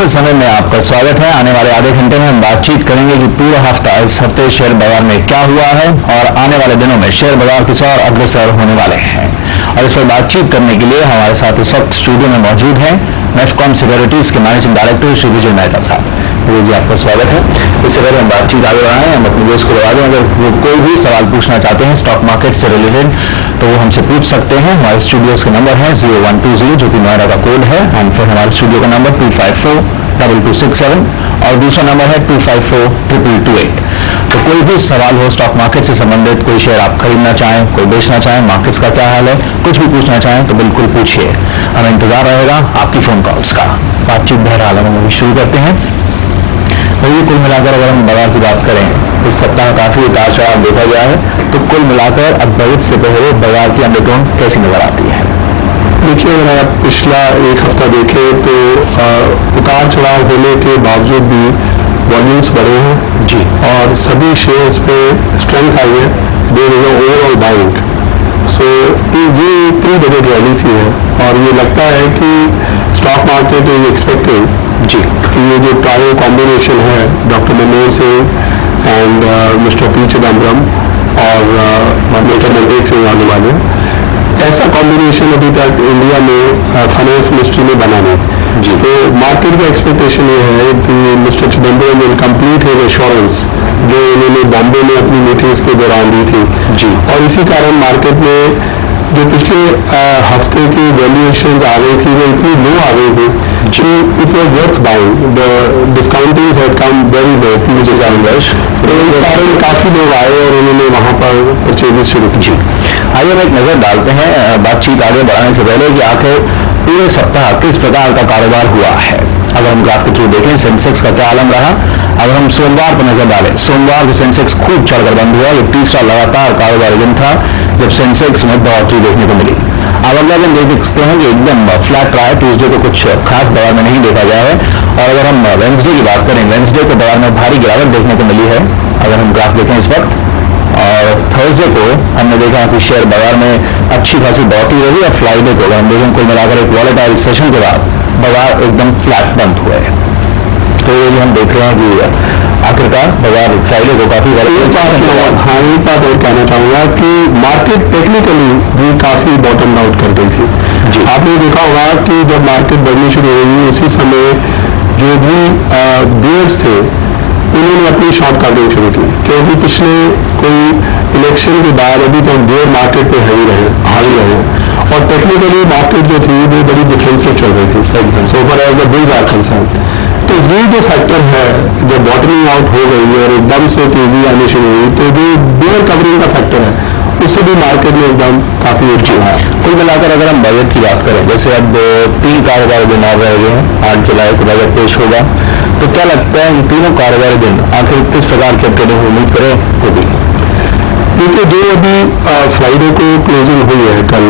Business समय में आपका स्वागत है। आने वाले आधे घंटे में हम बातचीत करेंगे कि पूरा हफ्ता इस हफ्ते शेयर बाजार में क्या हुआ है और आने वाले दिनों में शेयर बाजार किस और अग्रसर होने वाले हैं। और इस पर बातचीत करने के लिए हमारे साथ इस वक्त स्टूडियो में मौजूद हैं नेफकॉम सिक्योरिटीज के मैनेजिंग डायरेक्टर श्री विजय मेहता साहब। विजय जी, आपका स्वागत है। इससे पहले हम बातचीत आगे बढ़ाएं, हम अपने दोस्त को बता दें, अगर वो कोई भी सवाल पूछना चाहते हैं स्टॉक मार्केट से रिलेटेड तो वो हमसे पूछ सकते हैं। हमारे स्टूडियोज का नंबर है 0120 जो कि नोएडा का कोड है, एंड फिर हमारे स्टूडियो का नंबर 254-2267 और दूसरा नंबर है 254-2228। तो कोई भी सवाल हो स्टॉक मार्केट से संबंधित, कोई शेयर आप खरीदना चाहें, कोई बेचना चाहें, मार्केट्स का क्या हाल है, कुछ भी पूछना चाहें तो बिल्कुल पूछिए, हमें इंतजार रहेगा आपकी फोन कॉल्स का। बातचीत बहरहाल हम अभी शुरू करते हैं। वही कुल मिलाकर अगर हम बाजार की बात करें, इस सप्ताह काफी उतार चढ़ाव देखा गया है, तो कुल मिलाकर अब बजट से पहले बाजार की अंडरटोन कैसी नजर आती है? देखिए, अगर आप पिछला एक हफ्ता देखें तो उतार चढ़ाव होने के बावजूद भी वॉल्यूम्स बढ़े हैं जी, और सभी शेयर्स पे स्ट्रेंथ आई है। There is overall buying. So ये प्री बजट रैली सी है और ये लगता है कि स्टॉक मार्केट इज एक्सपेक्टिंग जी कि ये जो ट्रायो कॉम्बिनेशन है doctor Manmohan Singh and mister P Chidambaram और मिस्टर मनदीप सिंह आने वाले, ऐसा कॉम्बिनेशन अभी तक इंडिया में फाइनेंस मिनिस्ट्री में बना नहीं जी। तो मार्केट का एक्सपेक्टेशन ये है कि mister Chidambaram will complete his assurance जो इन्होंने बॉम्बे में अपनी मीटिंग्स के दौरान दी थी जी। और इसी कारण मार्केट में जो पिछले हफ्ते की वैल्यूएशंस आ रही थी वो इतनी लो आ रही थी कि it was worth buying. The discounting had come very low, तो इस कारण काफी लोग आए और उन्होंने वहां पर परचेजेस शुरू की। आइए हम एक नजर डालते हैं बातचीत आगे बढ़ाने से पहले कि आखिर पूरे सप्ताह किस प्रकार का कारोबार हुआ है। अगर हम ग्राफ के थ्रू देखें सेंसेक्स का क्या आलम रहा, अगर हम सोमवार पर नजर डालें, सोमवार को सेंसेक्स खूब चढ़कर बंद हुआ। ये तीसरा लगातार कारोबारी दिन था जब सेंसेक्स में बढ़ोतरी देखने को मिली। अब अगला दिन देख सकते हैं कि एकदम फ्लैट रहा है। ट्यूसडे को कुछ खास बाजार में नहीं देखा गया है और अगर हम वेंसडे की बात करें, वेंसडे को बाजार में भारी गिरावट देखने को मिली है। अगर हम ग्राफ देखें इस वक्त, और थर्सडे को हमने देखा कि शेयर बाजार में अच्छी खासी बढ़ोतरी रही और फ्राइडे को अगर हम देखें कुल मिलाकर एक वॉलेटाइल सेशन के बाद बाजार एकदम फ्लैट बंद हुए। तो ये हम देख रहे हैं कि आखिरकार बाजार फ्राइडे को काफी हाँ, एक बात और कहना चाहूंगा कि मार्केट टेक्निकली भी काफी बॉटम आउट कर गई थी जी। आपने देखा होगा कि जब मार्केट बढ़नी शुरू हुई उसी समय जो भी बेयर्स थे उन्होंने अपनी शॉर्ट कवरिंग शुरू की, क्योंकि पिछले कोई इलेक्शन के बाद अभी तक बेयर मार्केट पे हावी रहे और टेक्निकली मार्केट जो थी वो बड़ी डिफेंसिव चल रही थी so far as the bulls are concerned. तो ये जो फैक्टर है जब बॉटमिंग आउट हो गई और एकदम से तेजी आनी शुरू हुई तो जो बेयर कवरिंग का फैक्टर है उससे भी मार्केट में एकदम काफी अच्छी है। कुल मिलाकर अगर हम बजट की बात करें, जैसे अब 3 कारोबारी दिन और रह गए हैं, 8 जुलाई को बजट पेश होगा, तो क्या लगता है इन तीनों कारोबारी दिन आखिर किस प्रकार की ट्रेडिंग उम्मीद करें होगी? क्योंकि जो अभी फ्राइडे को क्लोजिंग हुई है कल,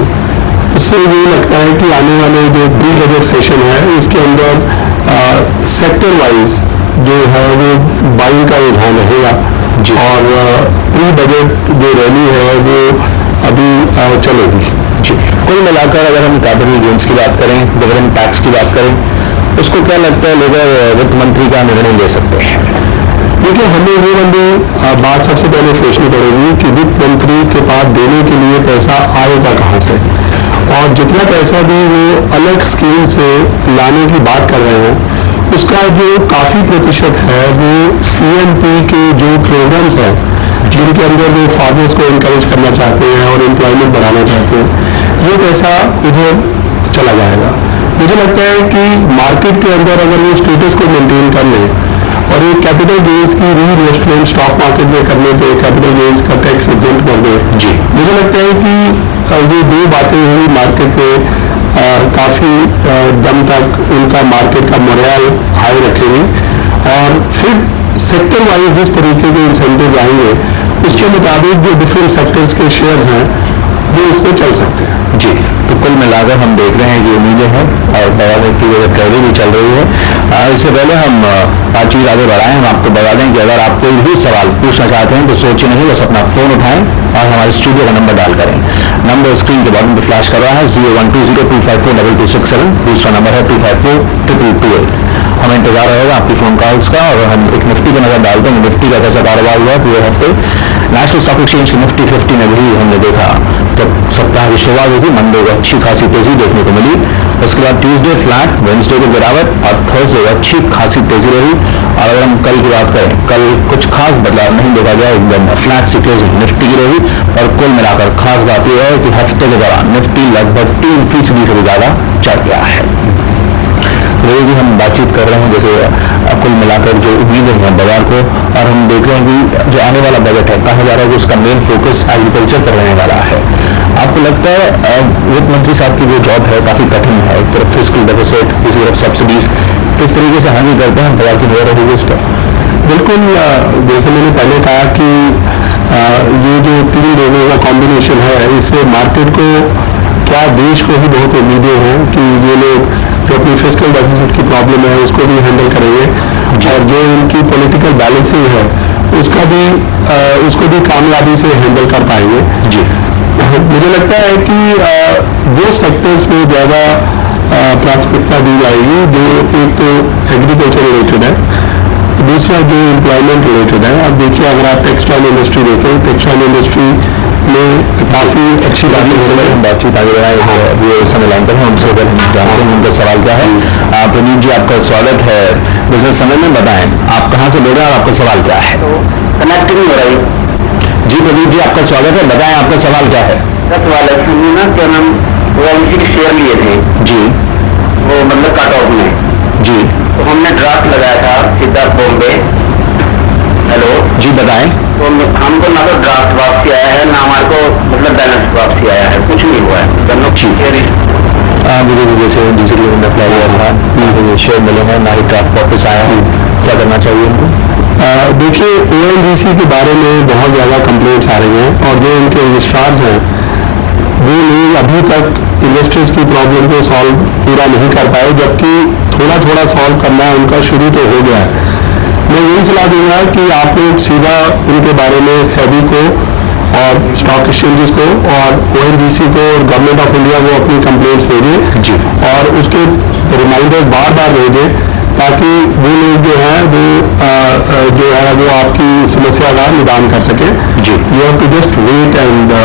उससे ये लगता है कि आने वाले जो प्री बजट सेशन है इसके अंदर सेक्टर वाइज जो है वो बाइंग का रुझान रहेगा और प्री बजट जो रैली है वो अभी चलेगी जी। कुल मिलाकर अगर हम कैपिटल गेन्स की बात करें, डिविडेंड टैक्स की बात करें, उसको क्या लगता है लेकर वित्त मंत्री का निर्णय ले सकते हैं? देखिए, हमें ये बंदी बात सबसे पहले सोचनी पड़ेगी कि वित्त मंत्री के पास देने के लिए पैसा आएगा कहाँ से, और जितना पैसा भी वो अलग स्कीम से लाने की बात कर रहे हैं उसका जो काफी प्रतिशत है वो CMP के जो प्रोग्राम्स हैं जिनके अंदर वो फार्मर्स को इनकरेज करना चाहते हैं और एम्प्लॉयमेंट बढ़ाना चाहते हैं, ये पैसा उधर चला जाएगा। मुझे लगता है कि मार्केट के अंदर अगर वो स्टेटस को मेंटेन कर ले और एक कैपिटल गेन्स की री-इन्वेस्टमेंट स्टॉक मार्केट में करने पे कैपिटल गेन्स का टैक्स एग्जेंट कर दे जी, मुझे लगता है कि ये 2 बातें हुई मार्केट में काफी दम तक उनका मार्केट का मोरल हाई रखेगी और फिर सेक्टर वाइज जिस तरीके के इंसेंटिव आएंगे उसके मुताबिक जो डिफरेंट सेक्टर्स के शेयर्स हैं वो उसमें चल सकते हैं जी। तो कुल मिलाकर हम देख रहे हैं कि उम्मीदें हैं और बाजार की ट्रेडिंग भी चल रही है। इससे पहले हम बातचीत आगे बढ़ाएं, हम आपको बता दें कि अगर आप कोई भी सवाल पूछना चाहते हैं तो सोचिए नहीं, बस अपना फोन उठाएं और हमारे स्टूडियो का नंबर डायल करें। नंबर स्क्रीन के बॉटम पर फ्लैश कर रहा है 0120-254-2267, दूसरा नंबर है 254-2228। हमें इंतजार रहेगा आपकी फोन कॉल्स का, और हम एक निफ्टी पर नजर डालते हैं निफ्टी का कैसा कारोबार हुआ पूरे हफ्ते। नेशनल स्टॉक एक्सचेंज की निफ्टी 50 में भी हमने देखा तो सप्ताह की शुरुआत हुई थी, मंडे को अच्छी खासी तेजी देखने को मिली, उसके बाद ट्यूसडे फ्लैट, वेडनेसडे को गिरावट और थर्सडे को अच्छी खासी तेजी रही। और अगर हम कल की बात करें, कल कुछ खास बदलाव नहीं देखा गया, एकदम फ्लैट सी क्लोजिंग निफ्टी की रही। और कुल मिलाकर खास बात यह है कि हफ्ते के दौरान निफ्टी लगभग 3% से भी ज्यादा चढ़ गया है। वही भी हम बातचीत कर रहे हैं जैसे कुल मिलाकर जो उम्मीदें हैं बाजार को, और हम देख रहे हैं कि जो आने वाला बजट है कहा जा रहा है कि उसका मेन फोकस एग्रीकल्चर पर रहने वाला है। आपको लगता है वित्त मंत्री साहब की जो जॉब है काफी कठिन है, एक तरफ फिस्कल डेफिसिट, दूसरी तरफ सब्सिडीज, किस तरीके से हैंडल करते हैं बाजार की नजर रहेगी इस पर? बिल्कुल, जैसे मैंने पहले कहा कि ये जो 3 दोनों का कॉम्बिनेशन है, इससे मार्केट को क्या देश को भी बहुत उम्मीदें हैं कि ये लोग जो अपनी फिस्कल डेफिसिट की प्रॉब्लम है उसको भी हैंडल करेंगे, और जो इनकी पॉलिटिकल बैलेंसिंग है उसको भी कामयाबी से हैंडल कर पाएंगे। जी, मुझे लगता है कि 2 सेक्टर्स में ज़्यादा प्राथमिकता दी जाएगी, जो एक तो एग्रीकल्चर रिलेटेड है, दूसरा जो एम्प्लॉयमेंट रिलेटेड है। अब देखिए, अगर आप टेक्सटाइल इंडस्ट्री देखें, टेक्सटाइल इंडस्ट्री में काफ़ी अच्छी बातचीत आगे बढ़ाए ये समय लाइन पर है, उनसे अगर हम जानते हैं उनका सवाल क्या है। प्रदीप जी, आपका स्वागत है बिजनेस समय में। बताएं आप कहाँ से बोल रहे हैं और आपका सवाल क्या है? कनेक्ट नहीं हो रही। जी प्रदीप जी, आपका स्वागत है, बताएं आपका सवाल क्या है? सवाल है कि ना क्या नाम ओएनजीसी के शेयर लिए थे जी, वो मतलब कट ऑफ में जी, तो हमने ड्राफ्ट लगाया था सीधा बॉम्बे। हेलो जी बताएं। तो हमको ना तो ड्राफ्ट वापसी आया है, ना हमारे को मतलब बैलेंस वापसी आया है, कुछ नहीं हुआ है। दोनों जैसे डिजिटल अप्लाई हुआ था, शेयर मिले हैं, ना ही ड्राफ्ट वापस आया है, क्या करना चाहिए उनको? देखिए, ओएनजीसी के बारे में बहुत ज़्यादा कंप्लेंट्स आ रही हैं, और जो इनके रजिस्ट्रार्स हैं वो लोग अभी तक इन्वेस्टर्स की प्रॉब्लम को सॉल्व पूरा नहीं कर पाए, जबकि थोड़ा थोड़ा सॉल्व करना उनका शुरू तो हो गया है। मैं यही सलाह दूंगा कि आप लोग सीधा उनके बारे में सेबी को और स्टॉक एक्सचेंजेस को और ओएनजीसी को और गवर्नमेंट ऑफ इंडिया को अपनी कंप्लेंट्स भेजें जी, और उसके रिमाइंडर बार बार भेजें, ताकि वो लोग जो है वो आपकी समस्या का निदान कर सके। जी, you have to just wait and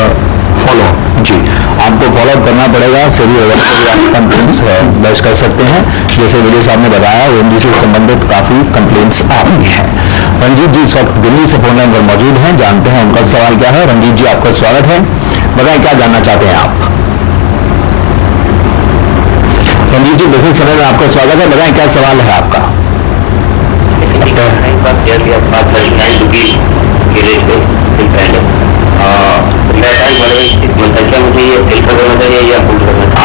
follow. जी, आपको फॉलो अप करना पड़ेगा, सभी वगैरह से भी आप कंप्लेंट्स दर्ज कर सकते हैं। जैसे विजय साहब ने बताया, ओएनजीसी से संबंधित काफी कंप्लेंट्स आ रही हैं। रंजीत जी इस वक्त दिल्ली से फोन लाइन पर मौजूद हैं, जानते हैं उनका सवाल क्या है। रंजीत जी, आपका स्वागत है, बताएं क्या जानना चाहते हैं आप? रंजीत जी, बिजनेस समय में आपका स्वागत है, बताएं क्या सवाल है आपका?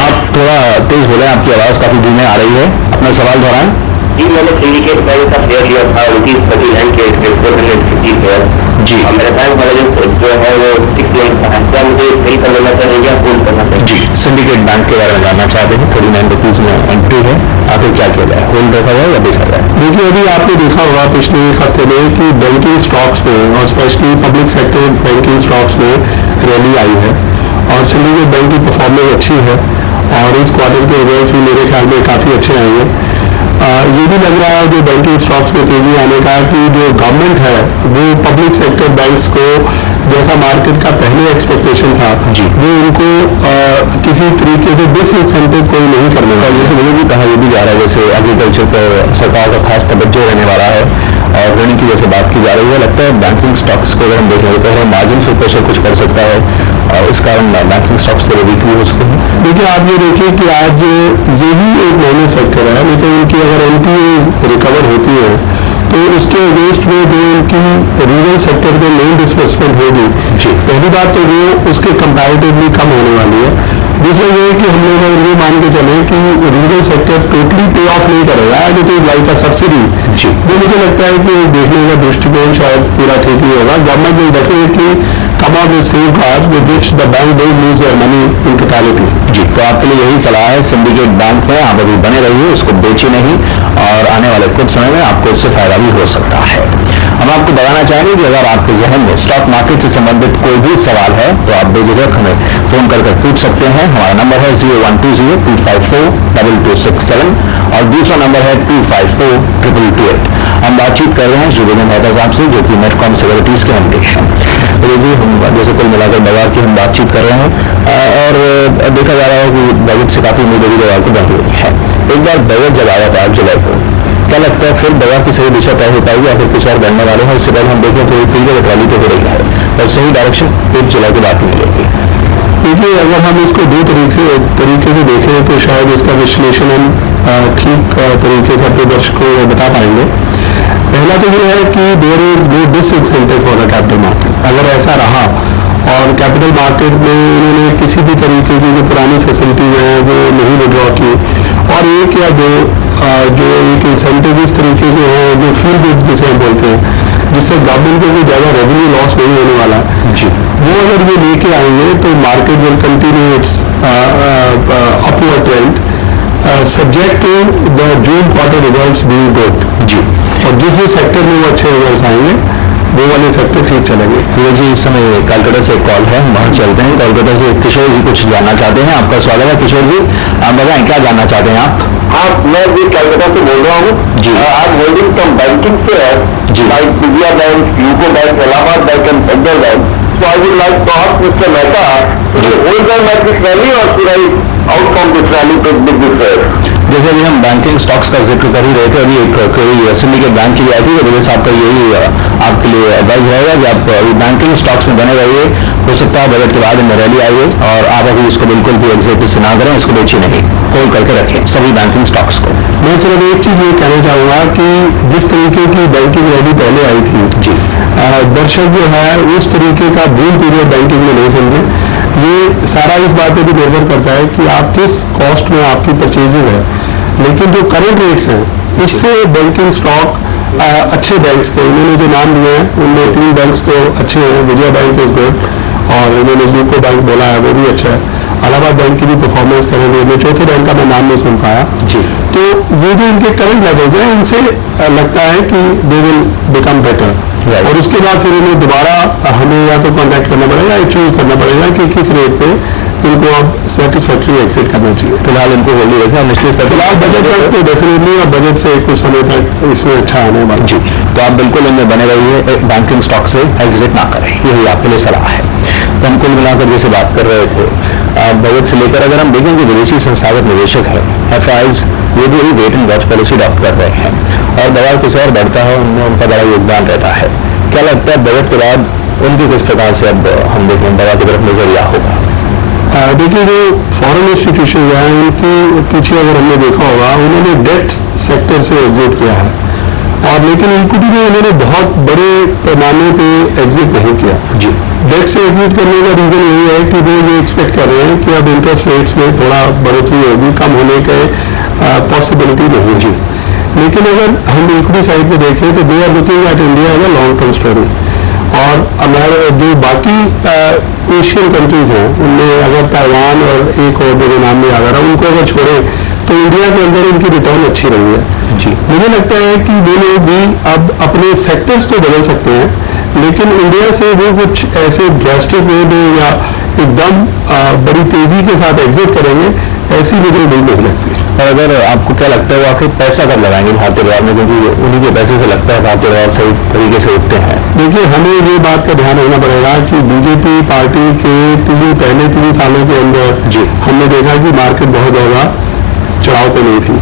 आप थोड़ा तेज बोले, आपकी आवाज काफी धीमे आ रही है, अपना सवाल दोहराएं। जी, मैंने सिंडिकेट बैंक का शेयर लिया था उनकी 450 शेयर जी, और मेरे बैंक वाले जो है वो 6 मंथ का है, क्या मुझे सेल कर लेना चाहिए या होल्ड करना चाहिए? जी, सिंडिकेट बैंक के बारे में जानना चाहते हैं। 39 रुपीज में एंट्री है, आखिर क्या किया जाए, होल्ड रखा जाए या बेचा जाए? देखिए, अभी आपने देखा होगा पिछले एक हफ्ते में कि बैंकिंग स्टॉक्स में और specially public sector banking stocks में रैली आई है, और सिंडिकेट बैंक की परफॉर्मेंस अच्छी है, और इस क्वार्टर के रिजल्ट भी मेरे ख्याल में काफ़ी अच्छे आएंगे। ये भी लग रहा है जो बैंकिंग स्टॉक्स में तेजी आने का कि जो गवर्नमेंट है वो पब्लिक सेक्टर बैंक्स को जैसा मार्केट का पहले एक्सपेक्टेशन था जी, वो उनको किसी तरीके से डिसइंसेंटिव कोई नहीं करने वाला। जैसे मुझे भी कहा, ये भी जा रहा है जैसे एग्रीकल्चर पर सरकार का खास तवज्जो रहने वाला है, और ऋण की जैसे बात की जा रही है, लगता है बैंकिंग स्टॉक्स को अगर हम देखें तो मार्जिन पर प्रेशर कुछ कर सकता है, और इस कारण बैंकिंग स्टॉक्स थोड़े वीक भी हो सकते हैं। देखिए, आप ये देखिए कि आज यही एक माइनस फैक्टर है, नहीं तो उनकी अगर एनपीए रिकवर होती है तो उसके अगेंस्ट में जो उनकी रूरल सेक्टर में लोन डिसबर्समेंट होगी, पहली बात तो वो उसके कंपैरेटिवली कम होने वाली है। दूसरा ये है कि हम लोग अगर ये मान के चले कि रूरल सेक्टर टोटली पे ऑफ नहीं करेगा, and it is like a subsidy, वो मुझे लगता है कि देखने का दृष्टिकोण शायद पूरा ठीक ही होगा। Government will definitely come out with safeguards with which the bank don't lose their money in totality। जी, तो आपके लिए यही सलाह है, सिंडिकेट बैंक में आप अभी बने रहिए, उसको बेचे नहीं, और आने वाले कुछ समय में आपको इससे फायदा भी हो सकता है। हम आपको बताना चाहेंगे कि अगर आपके जहन में स्टॉक मार्केट से संबंधित कोई भी सवाल है तो आप बेझिझक हमें फोन कर पूछ सकते हैं। हमारा नंबर है 0120-254-2267 और दूसरा नंबर है 254-2228। हम बातचीत कर रहे हैं श्री विजय मेहता साहब से, जो कि नेटकॉम सिक्योरिटीज के एमडी हैं। जी, हम जैसे कुल मिलाकर बाजार की हम बातचीत कर रहे हैं और देखा जा रहा है कि बजट से काफी उम्मीदें भी बाजार को बनी हुई है। एक बार बजट जब आया था 8 जुलाई को, क्या लगता है फिर बाजार की सही दिशा तय हो पाएगी या फिर कुछ और बढ़ने वाले हैं? इससे पहले हम देखें तो पीले रैली तो हो रही है और सही डायरेक्शन 1 जुलाई के बाद ही मिलेगी। देखिए, अगर हम इसको दो तरीके से देखें तो शायद इसका विश्लेषण हम ठीक तरीके से अपने दर्शकों को बता पाएंगे। पहला तो ये है कि there is no disincentive for the capital market. अगर ऐसा रहा और कैपिटल मार्केट में उन्होंने किसी भी तरीके की जो पुरानी फैसिलिटी है वो नहीं विड्रॉ की और एक या दो जो एक इंसेंटिव इस तरीके के हैं जो फील गुड जिसे हम बोलते हैं, जिससे गवर्नमेंट को कोई ज़्यादा रेवेन्यू लॉस नहीं होने वाला जी, वो अगर ये लेके आएंगे तो market will continue its upward trend subject to the June quarter results being good जी। और जिस सेक्टर में वो अच्छे रिजल्ट्स आएंगे वो वाले सेक्टर ठीक चलेंगे। जी, इस समय कलकत्ता से एक कॉल है, हम वहाँ चलते हैं। कलकत्ता से किशोर जी कुछ जानना चाहते हैं। आपका स्वागत है किशोर जी, आप बताएं क्या जानना चाहते हैं आप? हाँ, मैं भी कलकत्ता से बोल रहा हूँ जी। आज होल्डिंग फ्रॉम बैंकिंग शेयर जी, like Vijaya bank, UCO bank, Allahabad bank and central bank. So I would like to ask Mr. Mehta, hold on at this rally or should I out from this rally to bid this share? जैसे अभी हम banking stocks का जिक्र कर ही रहे थे, अभी एक कोई सिंडिकेट बैंक की आई थी, तो विजय साहब का यही आपके लिए एडवाइस रहेगा कि आप अभी बैंकिंग स्टॉक्स में बने रहिए। हो सकता है बजट के बाद इनमें रैली आई है और आप अभी इसको बिल्कुल भी एग्जिट से ना करें, इसको बेची नहीं, होल्ड करके रखें सभी बैंकिंग स्टॉक्स को। मैं सिर्फ एक चीज़ ये कहना चाहूँगा कि जिस तरीके की बैंकिंग रैली पहले आई थी जी, दर्शक जो है उस तरीके का भूल पीरियड बैंकिंग में नहीं समझे। ये सारा इस बात पे भी निर्भर करता है कि आप किस कॉस्ट में आपकी परचेजिंग है, लेकिन जो करंट रेट्स हैं इससे बैंकिंग स्टॉक अच्छे बैंक्स के, इन्होंने जो नाम दिए हैं उनमें 3 बैंक्स तो अच्छे हैं। विजया बैंक इज गुड और इन्होंने यूको बैंक बोला है वो भी अच्छा है। इलाहाबाद बैंक की भी परफॉर्मेंस करेंगे। मैं चौथे बैंक का मैं नाम नहीं सुन पाया जी। तो ये जो इनके करंट लेवल्स हैं इनसे लगता है कि दे विल बिकम बेटर और उसके बाद फिर इन्हें दोबारा हमें या तो कॉन्टैक्ट करना पड़ेगा या चूज करना पड़ेगा कि किस रेट पे इनको अब सेटिस्फैक्ट्री एग्जिट करना चाहिए। फिलहाल इनको होल्ड रखें। फिलहाल बजट तक तो डेफिनेटली और बजट से कुछ समय तक इसमें अच्छा आने वाला जी, तो आप बिल्कुल इनमें बने रहिए, बैंकिंग स्टॉक से एग्जिट ना करें, यही आपके लिए सलाह है। तो हम कुल मिलाकर जैसे बात कर रहे थे बजट से लेकर, अगर हम देखें कि विदेशी संस्थागत निवेशक है FIs, ये भी wait and watch policy adopt कर रहे हैं और बाजार कुछ और बढ़ता है, उनमें उनका बड़ा योगदान रहता है। क्या लगता है बजट के बाद उनकी किस प्रकार से अब हम देखें बाजार की तरफ नजरिया होगा? देखिए, जो फॉरेन इंस्टीट्यूशन हैं उनकी पीछे अगर हमने देखा होगा उन्होंने डेट सेक्टर से एग्जिट किया है और लेकिन इक्विटी में उन्होंने बहुत बड़े पैमाने पे एग्जिट नहीं किया जी। डेट से एग्जिट करने का रीजन यही है कि वो ये एक्सपेक्ट कर रहे हैं कि अब इंटरेस्ट रेट्स में थोड़ा बढ़ोतरी होगी, कम होने के पॉसिबिलिटी नहीं जी। लेकिन अगर हम इक्विटी साइड पे देखें तो they are looking at India as a long term story और हमारे जो बाकी एशियन कंट्रीज हैं उनमें अगर ताइवान और एक और मेरे नाम में आ रहा है उनको अगर छोड़े तो इंडिया के अंदर इनकी रिटर्न अच्छी रही है जी। मुझे लगता है कि वो लोग भी अब अपने सेक्टर्स तो बदल सकते हैं लेकिन इंडिया से वो कुछ ऐसे ड्रास्टिक वे में या एकदम बड़ी तेजी के साथ एग्जिट करेंगे, ऐसी मुझे नहीं लगती। और अगर आपको क्या लगता है वो आखिर पैसा कब लगाएंगे भारतीय बाजार में, क्योंकि उन्हीं के पैसे से लगता है भारतीय बाजार सही तरीके से उठते हैं? देखिए, हमें ये बात का ध्यान रखना पड़ेगा कि बीजेपी पार्टी के पहले 3 सालों के अंदर जी हमने देखा कि मार्केट बहुत ज़्यादा चढ़ाव पे नहीं थी।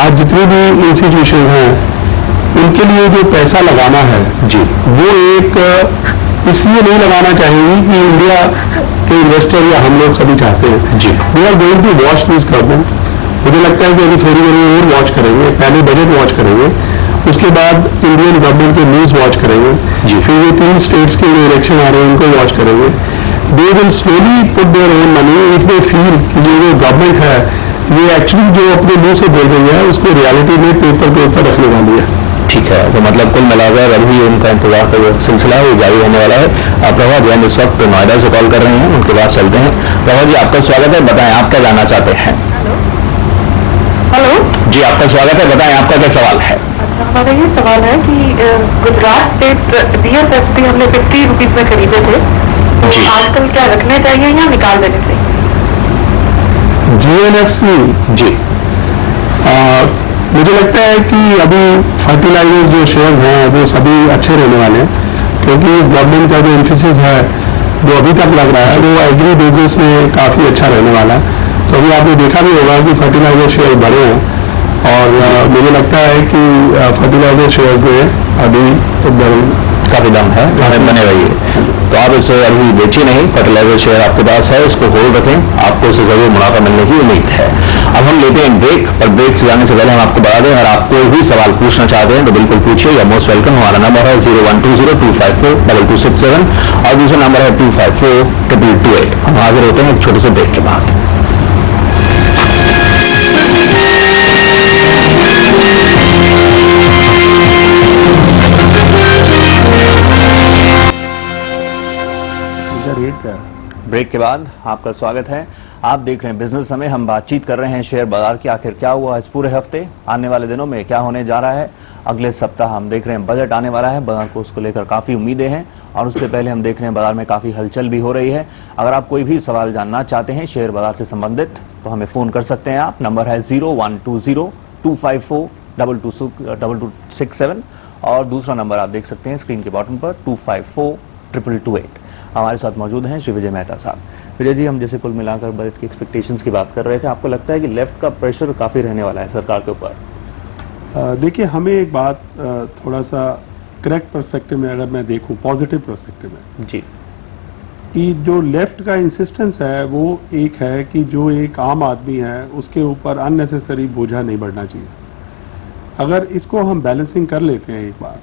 आज जितनी भी इंस्टीट्यूशन हैं उनके लिए जो पैसा लगाना है जी वो एक इसलिए नहीं लगाना चाहेंगे कि इंडिया के इन्वेस्टर या हम लोग सभी चाहते हैं जी। We are going to watch this government. मुझे लगता है कि अभी थोड़ी देर में और वॉच करेंगे, पहले बजट वॉच करेंगे, उसके बाद इंडियन गवर्नमेंट के न्यूज़ वॉच करेंगे जी। फिर ये 3 स्टेट्स के जो इलेक्शन आ रहे हैं उनको वॉच करेंगे। They will slowly put their own money if they feel कि ये जो गवर्नमेंट है ये एक्चुअली जो अपने मुंह से बोल रही है उसको रियलिटी में पेपर के ऊपर रखने वाली है। ठीक है, तो मतलब कुल मिलाकर अभी उनका इंतजार का जो सिलसिला है वो जारी रहने वाला है। प्रभा जैन इस वक्त नोएडा से कॉल कर रहे हैं, उनके पास चलते हैं। प्रभा जी, आपका स्वागत है, बताएं आप क्या जानना चाहते हैं? हेलो जी, आपका स्वागत है, बताएं आपका क्या सवाल है? हमारा ये सवाल है कि गुजरात स्टेट DSSP हमने 50 रुपीज में खरीदे थे, तो जी। आजकल क्या रखने चाहिए या निकाल देने चाहिए? GNFC जी मुझे लगता है कि अभी फर्टिलाइजर्स जो शेयर्स हैं वो सभी अच्छे रहने वाले हैं, क्योंकि गवर्नमेंट का जो एम्फेसिस है जो अभी तक लग रहा है वो एग्री बिजनेस में काफ़ी अच्छा रहने वाला है। तो अभी आपने देखा भी होगा कि फर्टिलाइजर शेयर बढ़े हैं और मुझे लगता है कि फर्टिलाइजर शेयर्स में अभी काफी दम है, हमें बने रहिए। तो आप इसे अभी बेचिए नहीं, फर्टिलाइजर शेयर आपके पास है, इसको होल्ड रखें, आपको इसे जरूर मुनाफा मिलने की उम्मीद है। अब हम लेते हैं ब्रेक, पर ब्रेक से जाने से पहले हम आपको बता दें, अगर आप कोई भी सवाल पूछना चाहते हैं तो बिल्कुल पूछिए, या मोस्ट वेलकम। हमारा नंबर है 0120-254-2267 और दूसरा नंबर है 254-2228। हम हाजिर होते हैं एक छोटे से ब्रेक के बाद। ब्रेक के बाद आपका स्वागत है। आप देख रहे हैं बिजनेस समय। हम बातचीत कर रहे हैं शेयर बाजार की, आखिर क्या हुआ इस पूरे हफ्ते, आने वाले दिनों में क्या होने जा रहा है। अगले सप्ताह हम देख रहे हैं बजट आने वाला है, बाजार को उसको लेकर काफी उम्मीदें हैं और उससे पहले हम देख रहे हैं बाजार में काफी हलचल भी हो रही है। अगर आप कोई भी सवाल जानना चाहते हैं शेयर बाजार से संबंधित तो हमें फोन कर सकते हैं आप। नंबर है 0120-254-2267 और दूसरा नंबर आप देख सकते हैं स्क्रीन के बॉटम पर 254-2228। हमारे साथ मौजूद हैं श्री विजय मेहता साहब। विजय जी, हम जैसे कुल मिलाकर बजट की एक्सपेक्टेशंस की बात कर रहे थे, आपको लगता है कि लेफ्ट का प्रेशर काफी रहने वाला है सरकार के ऊपर? देखिए, हमें एक बात थोड़ा सा करेक्ट पर्सपेक्टिव में अगर मैं देखूं, पॉजिटिव पर्सपेक्टिव में, जी, कि जो लेफ्ट का इंसिस्टेंस है वो एक है कि जो एक आम आदमी है उसके ऊपर अननेसेसरी बोझा नहीं बढ़ना चाहिए। अगर इसको हम बैलेंसिंग कर लेते हैं एक बार,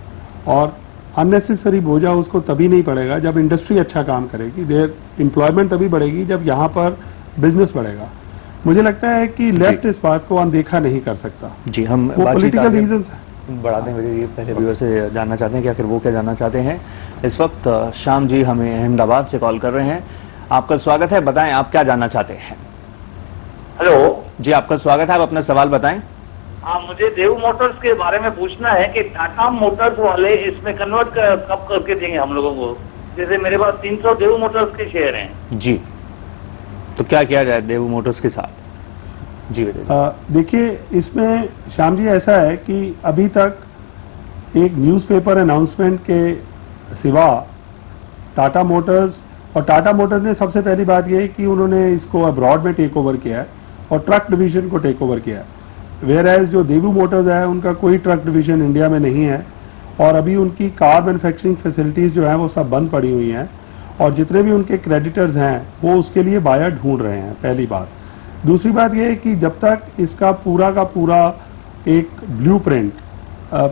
और अननेसेसरी बोझा उसको तभी नहीं पड़ेगा जब इंडस्ट्री अच्छा काम करेगी, देयर एम्प्लॉयमेंट तभी बढ़ेगी जब यहाँ पर बिजनेस बढ़ेगा। मुझे लगता है कि लेफ्ट इस बात को अनदेखा नहीं कर सकता। जी, हम वो बातचीत पॉलिटिकल आगे रीजंस है। बढ़ाते हैं। विजय जी, पहले व्यूअर से जानना चाहते हैं कि आखिर वो क्या जानना चाहते हैं। इस वक्त श्याम जी हमें अहमदाबाद से कॉल कर रहे हैं। आपका स्वागत है, बताएं आप क्या जानना चाहते हैं। हेलो जी, आपका स्वागत है, आप अपना सवाल बताएं। हाँ, मुझे देव मोटर्स के बारे में पूछना है कि टाटा मोटर्स वाले इसमें कन्वर्ट कब करके देंगे हम लोगों को? जैसे मेरे पास 300 देव मोटर्स के शेयर हैं। जी, तो क्या किया जाए देव मोटर्स के साथ? जी विजय जी। देखिए, इसमें श्याम जी ऐसा है कि अभी तक एक न्यूज़पेपर अनाउंसमेंट के सिवा टाटा मोटर्स ने सबसे पहली बात यह है कि उन्होंने इसको अब्रॉड में टेक ओवर किया है और ट्रक डिवीजन को टेक ओवर किया है। वेयर एज जो देवू मोटर्स है उनका कोई ट्रक डिवीजन इंडिया में नहीं है और अभी उनकी कार मैन्युफैक्चरिंग फैसिलिटीज जो है वो सब बंद पड़ी हुई हैं और जितने भी उनके क्रेडिटर्स हैं वो उसके लिए बायर ढूंढ रहे हैं, पहली बात। दूसरी बात यह है कि जब तक इसका पूरा का पूरा एक ब्लूप्रिंट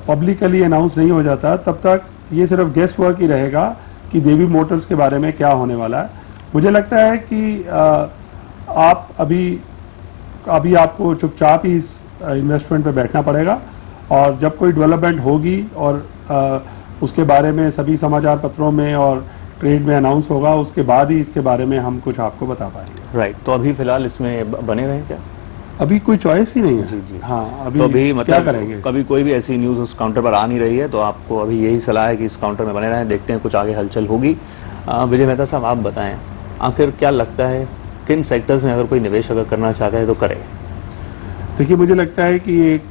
पब्लिकली अनाउंस नहीं हो जाता तब तक ये सिर्फ गेस वर्क ही रहेगा कि देवी मोटर्स के बारे में क्या होने वाला है। मुझे लगता है कि आप अभी आपको चुपचाप ही इस इन्वेस्टमेंट पे बैठना पड़ेगा और जब कोई डेवलपमेंट होगी और उसके बारे में सभी समाचार पत्रों में और ट्रेड में अनाउंस होगा, उसके बाद ही इसके बारे में हम कुछ आपको बता पाएंगे। राइट, तो अभी फिलहाल इसमें बने रहें क्या? अभी कोई चॉइस ही नहीं है। जी जी। हाँ, तो अभी क्या मतलब करेंगे? कभी कोई भी ऐसी न्यूज उस काउंटर पर आ नहीं रही है, तो आपको अभी यही सलाह है कि इस काउंटर में बने रहें, देखते हैं कुछ आगे हलचल होगी। विजय मेहता साहब, आप बताएं आखिर क्या लगता है किन सेक्टर्स में अगर कोई निवेश अगर करना चाहता है तो करे? देखिए, मुझे लगता है कि एक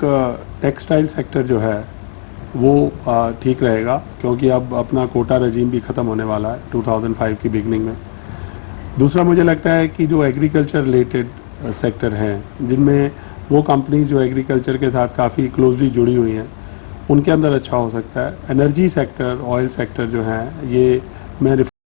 टेक्सटाइल सेक्टर जो है वो ठीक रहेगा, क्योंकि अब अपना कोटा रजीम भी खत्म होने वाला है 2005 की बिगनिंग में। दूसरा, मुझे लगता है कि जो एग्रीकल्चर रिलेटेड सेक्टर हैं, जिनमें वो कंपनीज जो एग्रीकल्चर के साथ काफ़ी क्लोजली जुड़ी हुई हैं, उनके अंदर अच्छा हो सकता है। एनर्जी सेक्टर, ऑयल सेक्टर जो है, ये मैं